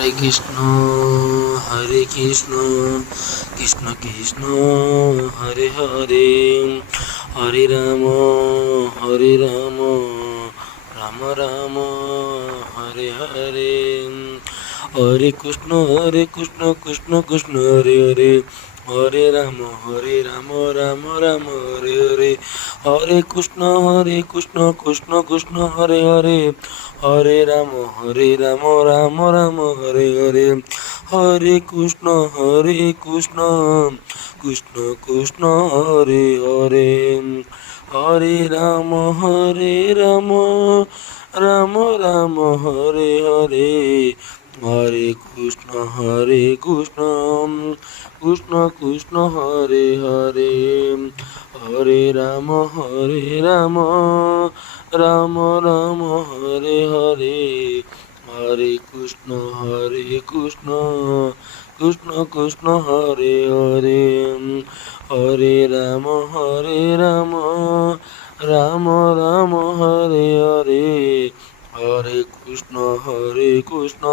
Hare Krishna Krishna Krishna Hare Hare, Hare Ram Ram Ram Hare Hare, Hare Krishna Krishna Krishna Hare Hare, Hare Ram Ram Ram Hare Hare, Hare Krishna Krishna Krishna Hare Hare, Hare Ram Ram Ram Hare Hare, Hare Krishna Krishna Krishna Hare Hare, Hare Ram Ram Ram Hare Hare, Hare Krishna Krishna Krishna Hare Hare, Hare Ram Ram Ram Hare Hare, Hare Krishna Krishna Krishna Hare Hare, Hare Ram Ram Ram Hare Hare, Hare Krishna Krishna